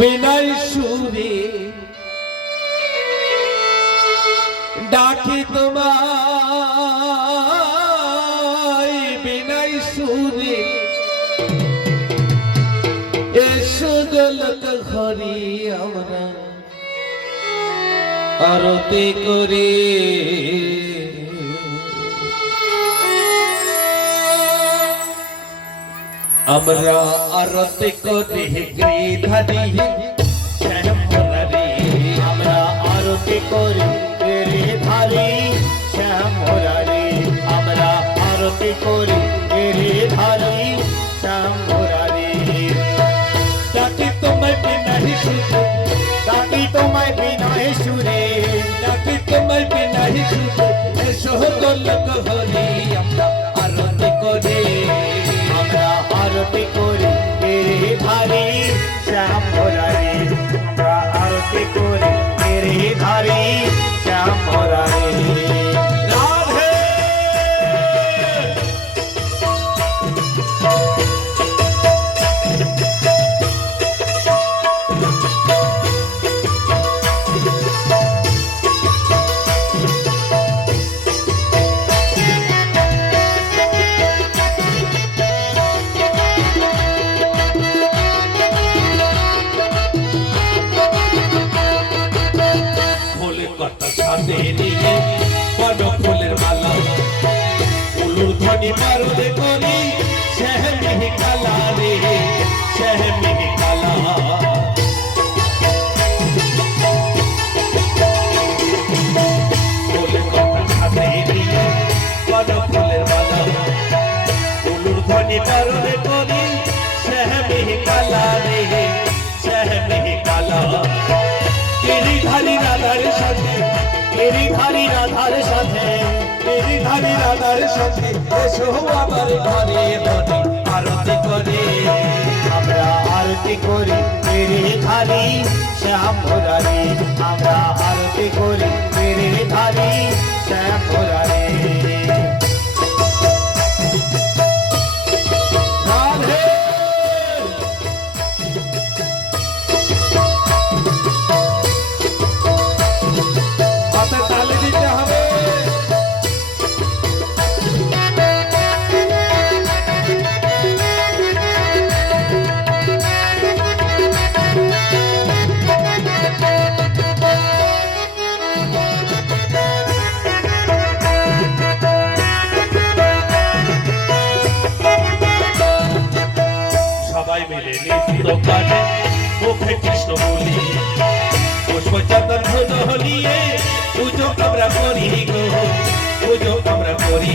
বিনয় সুরে ডাকি তোমায়, বিনয় সুরে এসো দোলক হরি আমরা আরতি করে। আমরা আরতি করে গিরিধারী শ্যাম মুরারি, আমরা আরতি করি গিরিধারী শ্যাম মুরারি, আমরা আরতি করি গিরিধারী শ্যাম মুরারি। ডাকি তোমায় বিনয় সুরে, ডাকি তোমায় বিনয় সুরে, ডাকি তোমায় বিনয় সুরে এসো দোলক হরি আমরা আরতি করে। আমরা আরতি করি গিরিধারী শ্যাম মুরারি, আমরা আরতি করি গিরিধারী শ্যাম মুরারি। রাধে সাথে নিয়ে বড় ফুলের মালা, উলুর ধ্বনি মারুদে করি সেহমিহি কালা রে, সেহমিহি কালা। ফুলের কথা সাথে নিয়ে বড় ফুলের মালা, উলুর ধ্বনি মারুদে করি সেহমিহি কালা রে, সেহমিহি কালা। গিরিধারী রাধার সাথে, গিরিধারী রাধার সাথে, গিরিধারী রাধার সাথে এসো আমার ঘরে ঘরে আরতি করে। আমরা আরতি করি গিরিধারী শ্যাম মুরারি, আমরা আরতি করি গিরিধারী শ্যাম মুরারি। রাধে হাতে তালি দিতে হবে। সবাই মিলে নৃত্য গানে মুখে কৃষ্ণ বলি, পুষ্পচন্দন ধুত হলিয়ে পুজো আমরা করি গো, পুজো আমরা করি।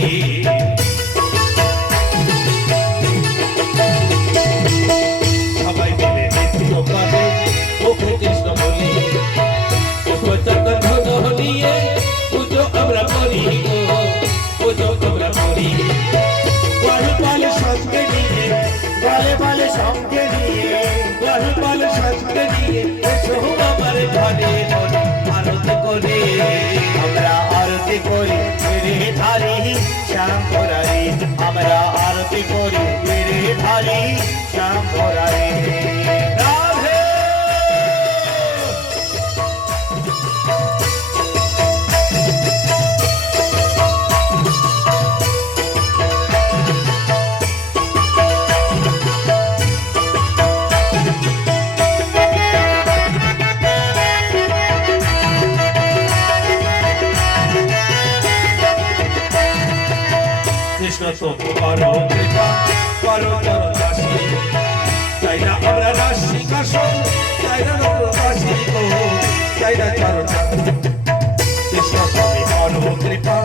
সবাই মিলে নৃত্য গানে মুখে কৃষ্ণ বলি, পুষ্পচন্দন ধুত হলিয়ে পুজো আমরা করি গো, পুজো আমরা করি। বালপাল সঙ্গে নিয়ে, বলে বলে সঙ্গে নিয়ে, বালপাল সঙ্গে নিয়ে এসো আমার ঘরে ঘরে আরতি করে। আমরা আরতি করি গিরিধারী শ্যাম মুরারি, আমরা আরতি করি গিরিধারী শ্যাম মুরারি। রাধে কৃষ্ণ তুমি করো কৃপা, করো চরণ দাসী, চাই না আমরা রাশি কাশন, চাই না রক্তবাসী গো, চাই না চরণ দাসী। কৃষ্ণ তুমি করো কৃপা,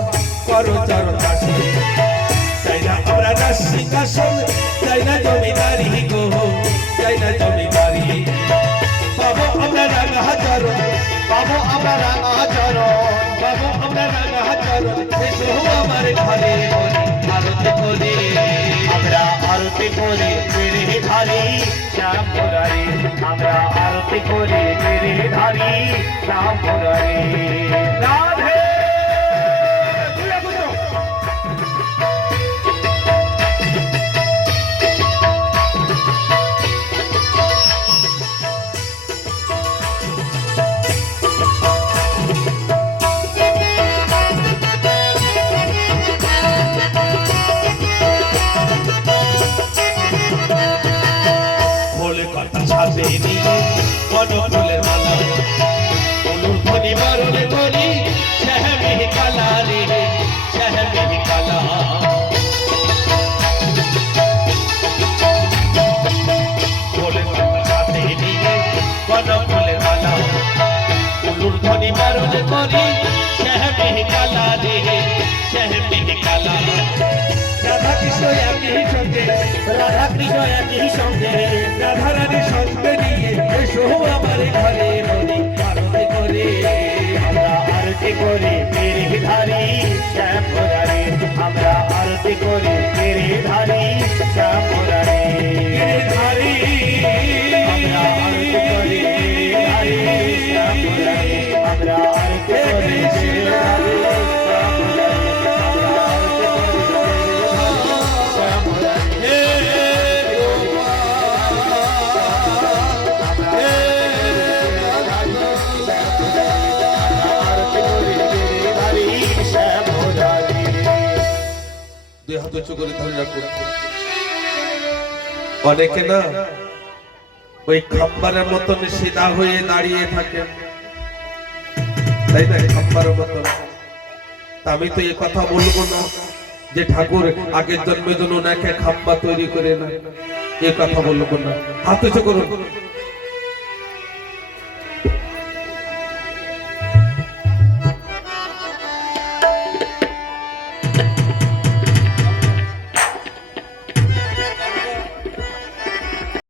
করো চরণ দাসী, চাই না আমরা রাশি কাশন, চাই না জমিদারি গো, চাই না জমিদারি। পাবো আমরা রাঙা চরণ, পাবো আমরা রাঙা চরণ, পাবো আমরা রাঙা চরণ এসো আমার ঘরে ঘরে আরতি করে। আমরা আরতি করি গিরিধারী শ্যাম মুরারি, আমরা আরতি করি গিরিধারী শ্যাম মুরারি। রাধে ফুলের মালা উলুর ধ্বনি বরণ করি শাহমি কালা রে শাহমি কালা ফুলের মালা সাথে নিয়ে কোন ফুলের মালা উলুর ধ্বনি বরণ করি শাহমি কালা রে শাহমি কালা রাধা কৃষ্ণ একই সঙ্গে রাধা কৃষ্ণ একই সঙ্গে রাধা রানীর সঙ্গে নিয়ে এসো আমার ঘরে মনি আরতি করে আমরা আরতি করি গিরিধারী শ্যাম মুরারি আমরা আরতি করি গিরিধারী শ্যাম মুরারি গিরিধারী আমরা আরতি করি গিরিধারী শ্যাম মুরারি আমরা আরতি করি গিরিধারী শ্যাম মুরারি আমরা আরতি করি গিরিধারী শ্যাম মুরারি হে দুই হাত উঁচু করে ধরে রাখুন। অনেকে না ওই খাম্বারের মতন সিধা হয়ে দাঁড়িয়ে থাকে, তাই না? খাম্বারের মতন। তা আমি তো এই কথা বলবো না যে ঠাকুর আগের জন্মের জন্য ওনাকে খাম্বা তৈরি করে না, এই কথা বলবো না। হাত উঁচু করুন।